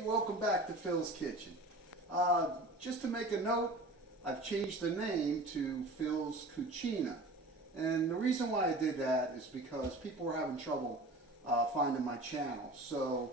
Hey, welcome back to Phil's Kitchen. Just to make a note, I've changed the name to Phil's Cucina. And the reason why I did that is because people were having trouble finding my channel. So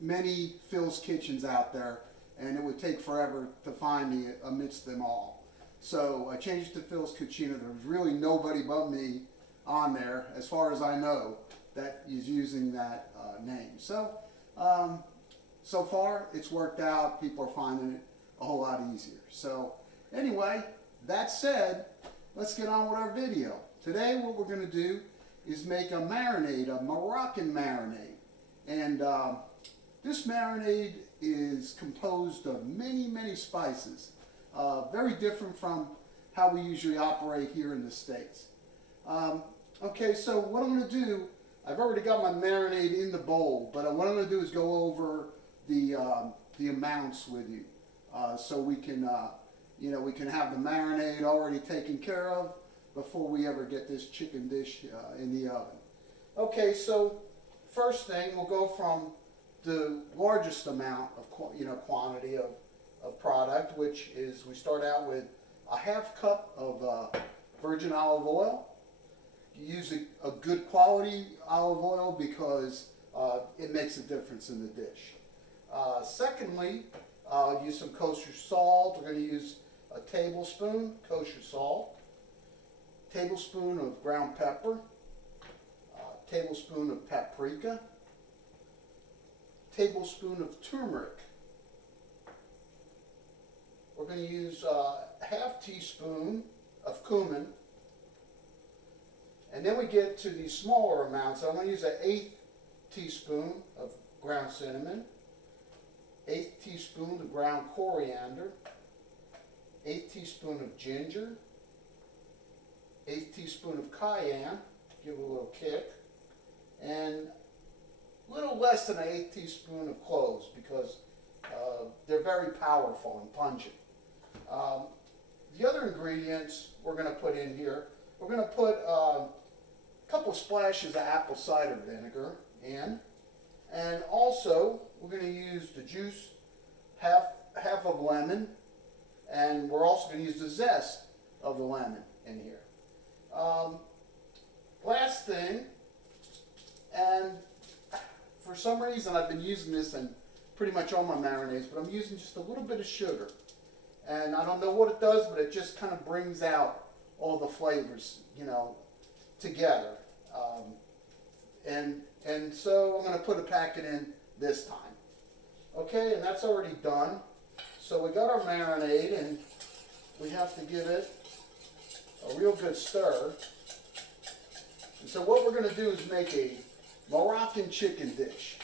many Phil's Kitchens out there, and it would take forever to find me amidst them all. So I changed it to Phil's Cucina. There's really nobody but me on there, as far as I know, that is using that name. So far it's worked out. People are finding it a whole lot easier. So anyway, that said, let's get on with our video. Today what we're going to do is make a marinade, a Moroccan marinade. And this marinade is composed of many spices. Very different from how we usually operate here in the States. Okay, so what I'm going to do, I've already got my marinade in the bowl, but what I'm going to do is go over the amounts with you, so we can we can have the marinade already taken care of before we ever get this chicken dish in the oven. Okay, so first thing, we'll go from the largest amount of quantity of product, which is, we start out with a half cup of virgin olive oil. You use a good quality olive oil because it makes a difference in the dish. Secondly, use some kosher salt. We're going to use a tablespoon kosher salt, tablespoon of ground pepper, tablespoon of paprika, tablespoon of turmeric. We're going to use half teaspoon of cumin. And then we get to these smaller amounts. I'm going to use an 1/8 teaspoon of ground cinnamon, 1/8 teaspoon of ground coriander, 1/8 teaspoon of ginger, 1/8 teaspoon of cayenne to give it a little kick, and a little less than an 1/8 teaspoon of cloves because they're very powerful and pungent. The other ingredients we're going to put in here, we're going to put a couple splashes of apple cider vinegar in, and also we're going to use the juice, half of lemon, and we're also going to use the zest of the lemon in here. Last thing, and for some reason I've been using this in pretty much all my marinades, but I'm using just a little bit of sugar. And I don't know what it does, but it just kind of brings out all the flavors, together. And so I'm going to put a packet in this time. Okay, and that's already done. So we got our marinade, and we have to give it a real good stir. And so what we're going to do is make a Moroccan chicken dish.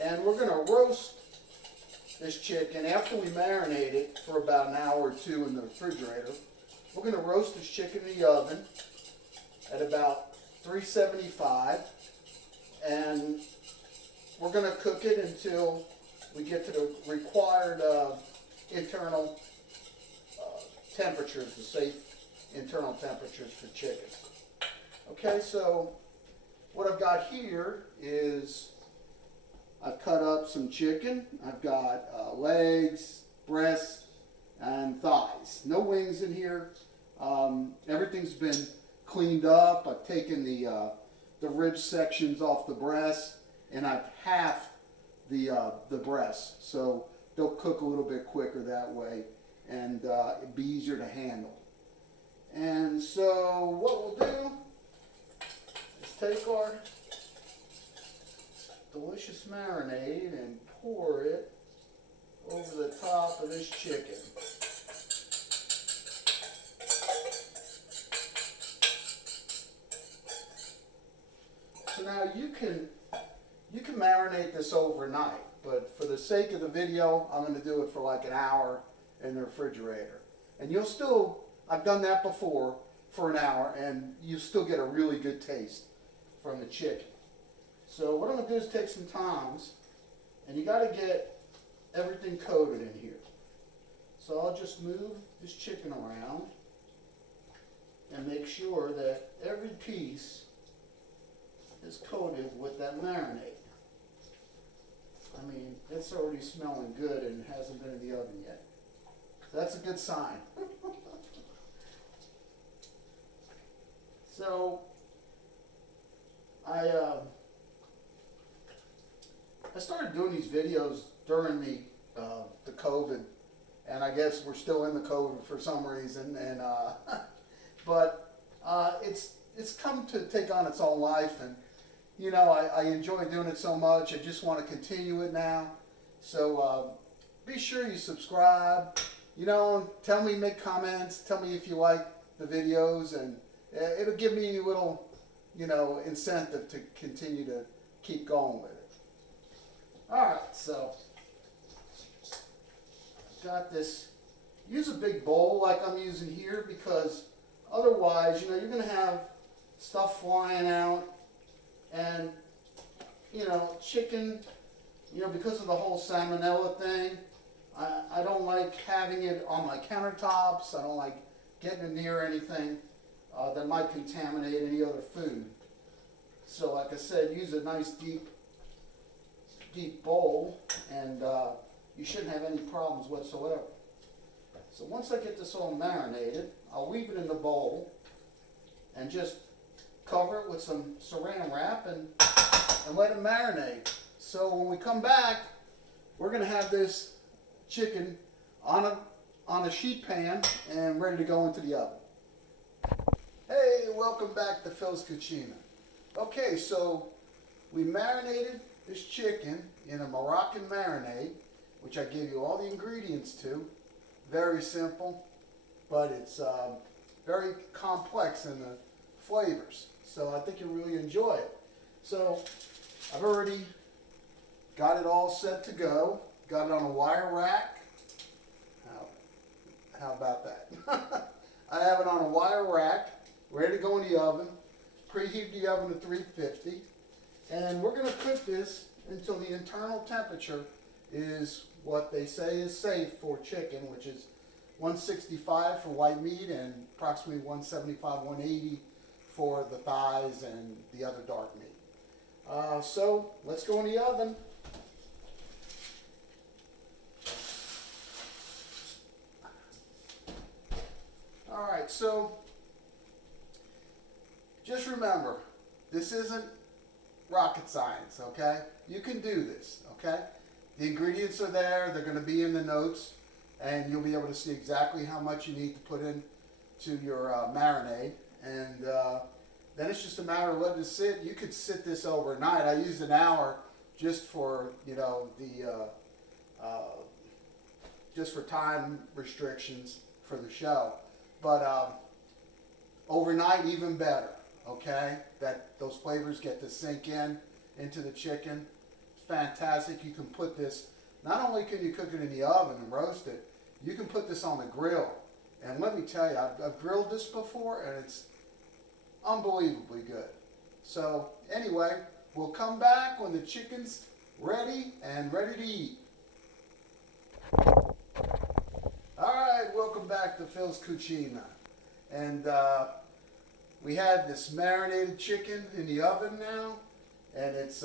And we're going to roast this chicken after we marinate it for about an hour or two in the refrigerator. We're going to roast this chicken in the oven at about 375, and we're going to cook it until we get to the required internal temperatures, the safe internal temperatures for chicken. Okay, so what I've got here is I've cut up some chicken. I've got legs, breasts, and thighs. No wings in here. Everything's been cleaned up. I've taken the rib sections off the breast, and I've halved the breasts, so they'll cook a little bit quicker that way, and it'd be easier to handle. And so what we'll do is take our delicious marinade and pour it over the top of this chicken. So now you can marinate this overnight, but for the sake of the video, I'm going to do it for like an hour in the refrigerator. And I've done that before for an hour, and you still get a really good taste from the chicken. So what I'm going to do is take some tongs, and you got to get everything coated in here. So I'll just move this chicken around and make sure that every piece is coated with that marinade. I mean, it's already smelling good and hasn't been in the oven yet. So that's a good sign. So I started doing these videos during the COVID, and I guess we're still in the COVID for some reason, and but it's come to take on its own life, and you know, I enjoy doing it so much. I just want to continue it now. So be sure you subscribe. You know, tell me, make comments. Tell me if you like the videos, and it'll give me a little, you know, incentive to continue to keep going with it. All right, so I've got this. Use a big bowl like I'm using here, because otherwise, you know, you're going to have stuff flying out. And, you know, chicken, you know, because of the whole salmonella thing, I don't like having it on my countertops. I don't like getting it near anything that might contaminate any other food. So, like I said, use a nice deep bowl, and you shouldn't have any problems whatsoever. So once I get this all marinated, I'll leave it in the bowl and just cover it with some saran wrap and let it marinate. So when we come back, we're going to have this chicken on a sheet pan and ready to go into the oven. Hey, welcome back to Phil's Cucina. Okay, so we marinated this chicken in a Moroccan marinade, which I gave you all the ingredients to. Very simple, but it's very complex in the flavors. So I think you'll really enjoy it. So I've already got it all set to go. Got it on a wire rack. How about that? I have it on a wire rack, ready to go in the oven. Preheat the oven to 350. And we're going to cook this until the internal temperature is what they say is safe for chicken, which is 165 for white meat and approximately 175, 180 for the thighs and the other dark meat. So let's go in the oven. All right, so just remember, this isn't rocket science, okay? You can do this, okay? The ingredients are there, they're going to be in the notes, and you'll be able to see exactly how much you need to put into your marinade. And then it's just a matter of letting it sit. You could sit this overnight. I used an hour just for, you know, just for time restrictions for the show. But overnight, even better, okay? Those flavors get to sink into the chicken. It's fantastic. You can put this, not only can you cook it in the oven and roast it, you can put this on the grill. And let me tell you, I've grilled this before, and it's unbelievably good. So anyway, we'll come back when the chicken's ready and ready to eat. All right, welcome back to Phil's Cucina. And we had this marinated chicken in the oven now, and it's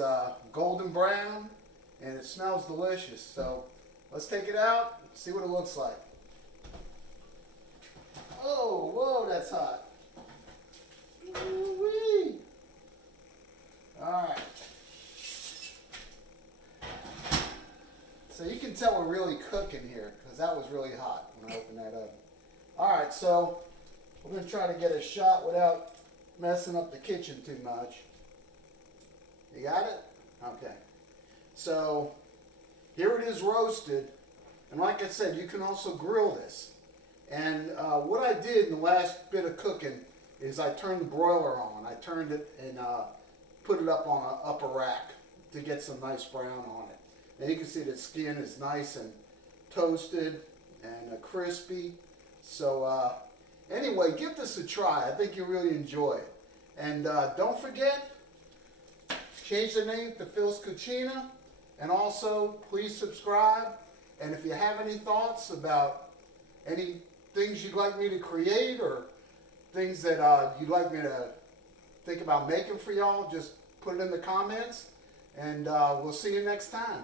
golden brown, and it smells delicious. So let's take it out and see what it looks like. Oh, whoa, that's hot. Woo-wee. All right. So you can tell we're really cooking here, because that was really hot when I opened that oven. All right, so we're going to try to get a shot without messing up the kitchen too much. You got it? Okay. So here it is roasted. And like I said, you can also grill this. And what I did in the last bit of cooking is I turned the broiler on. I turned it and put it up on an upper rack to get some nice brown on it. And you can see the skin is nice and toasted and crispy. So anyway, give this a try. I think you'll really enjoy it. And don't forget, change the name to Phil's Cucina. And also, please subscribe. And if you have any thoughts about any things you'd like me to create or things that you'd like me to think about making for y'all, just put it in the comments. And we'll see you next time.